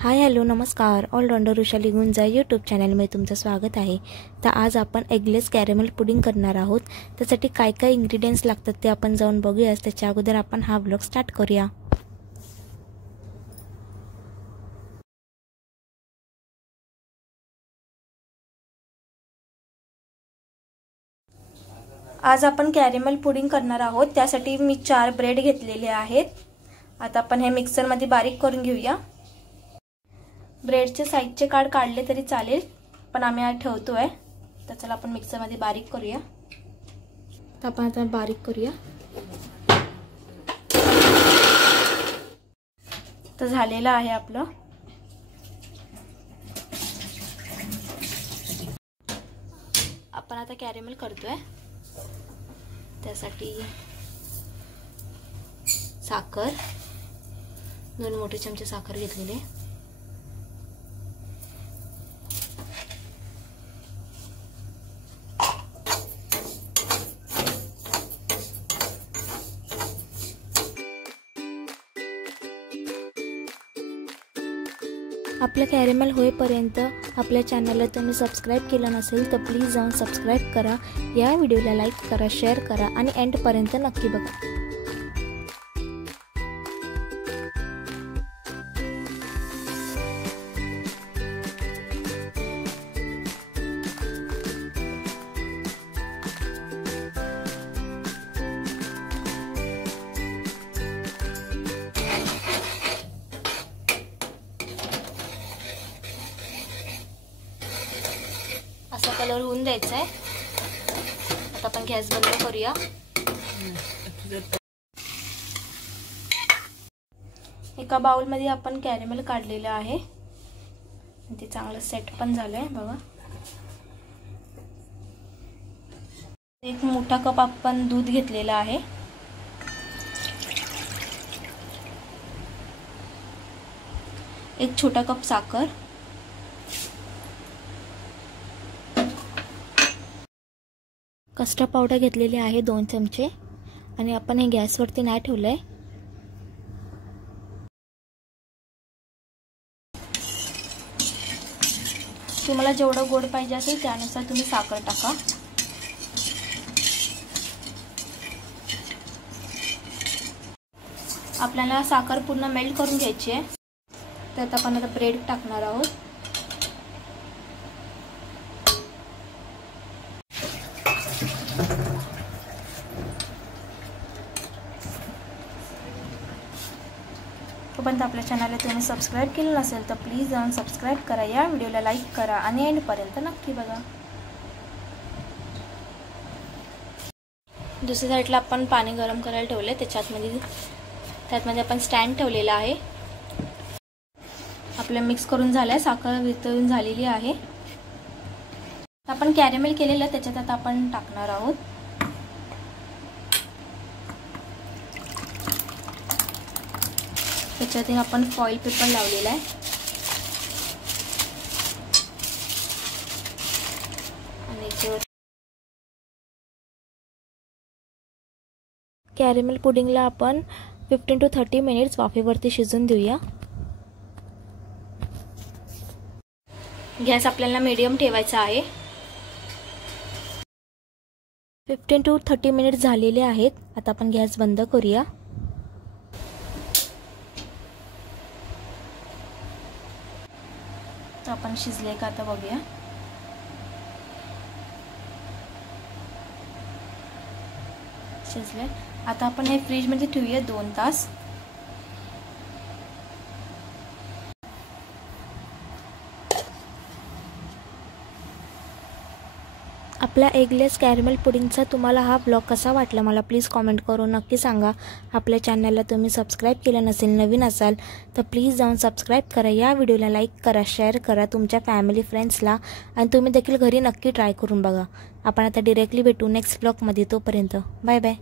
Hi hello नमस्कार. ऑलराउंडर वृषाली गुंजा यूट्यूब चॅनलमध्ये तुमचं स्वागत आहे. तर आज आपण एगलेस कॅरेमल पुडिंग करणार आहोत. त्यासाठी काय काय इंग्रेडिएंट्स लागतात ते आपण जाऊन बघूया. त्याच्या अगोदर आपण हा व्लॉग स्टार्ट करूया. आज आपण कॅरेमल पुडिंग करणार आहोत. त्यासाठी मी 4 ब्रेड घेतलेले आहेत. आता आपण हे मिक्सरमध्ये बारीक करून घेऊया. ब्रेडचे साइडचे काड काढले तरी चालेल, पण आम्ही आज ठेवतोय. तर चला आपण मिक्सरमध्ये बारीक करूया. तर आपण आता बारीक करूया. तर झालेलं आहे आपलं. आपण आता कॅरेमल करतोय. त्यासाठी साखर 2 मोठे चमचे साखर घेतलेले. आपलं कॅरेमल होईपर्यंत आपल्या चॅनलला तुम्ही सबस्क्राईब केलं नसेल तर प्लीज जाऊन सबस्क्राईब करा. या व्हिडिओला लाईक करा, शेअर करा आणि एंडपर्यंत नक्की बघा. असा कलर होऊन द्यायचा आहे. आता आपण गॅस बंद करूया. एका बाउल मध्ये आपण कॅरेमल काढलेलं आहे. ते चांगलं सेट पण झालंय बघा. एक मोठा कप आपण दूध घेतलेला आहे. एक छोटा कप साखर, कस्टर्ड पावडर घेतलेली आहे 2 चमचे. आणि आपण हे गॅसवरती नाही ठेवलंय. तुम्हाला जेवढं गोड पाहिजे असेल त्यानुसार तुम्ही साखर टाका. आपल्याला साखर पूर्ण मेल्ट करून घ्यायची आहे. त्यात आपण आता ब्रेड टाकणार आहोत. तोपर्यंत आपल्या चॅनलला तुम्ही सबस्क्राईब केलं नसेल तर प्लीज जाऊन सबस्क्राईब करा. या व्हिडिओला लाईक करा आणि एंडपर्यंत नक्की बघा. दुसऱ्या साईडला आपण पाणी गरम करायला ठेवले. त्यातमध्ये आपण स्टँड ठेवलेला आहे. आपलं मिक्स करून झालंय. साखर वितळून झालेली आहे. आपण कॅरेमल केलेलं त्याच्यात आता आपण टाकणार आहोत. त्याच्यात आपण फॉइल पेपर लावलेला आहे. आणि कॅरेमल पुडिंगला आपण 15 to 30 मिनिट्स वाफेवरती शिजून देऊया. गॅस आपल्याला मीडियम ठेवायचा आहे. 15 to 30 मिनिट्स झालेले आहेत. आता आपण गॅस बंद करूया. आपण शिजले का आता बघूया. शिजले. आता आपण हे फ्रीज मध्ये ठेवूया 2 तास. आपला एगलेस कॅरेमल पुडिंगचा तुम्हाला हा व्लॉग कसा वाटला मला प्लीज कमेंट करून नक्की सांगा. आपल्या चॅनलला तुम्ही सबस्क्राईब केलं नसेल, नवीन असाल तर प्लीज जाऊन सबस्क्राईब करा. या व्हिडिओला लाईक करा, शेअर करा तुमच्या फॅमिली फ्रेंड्सला. आणि तुम्ही देखील घरी नक्की ट्राय करून बघा. आपण आता डायरेक्टली भेटू नेक्स्ट व्लॉगमध्ये. तोपर्यंत बाय बाय.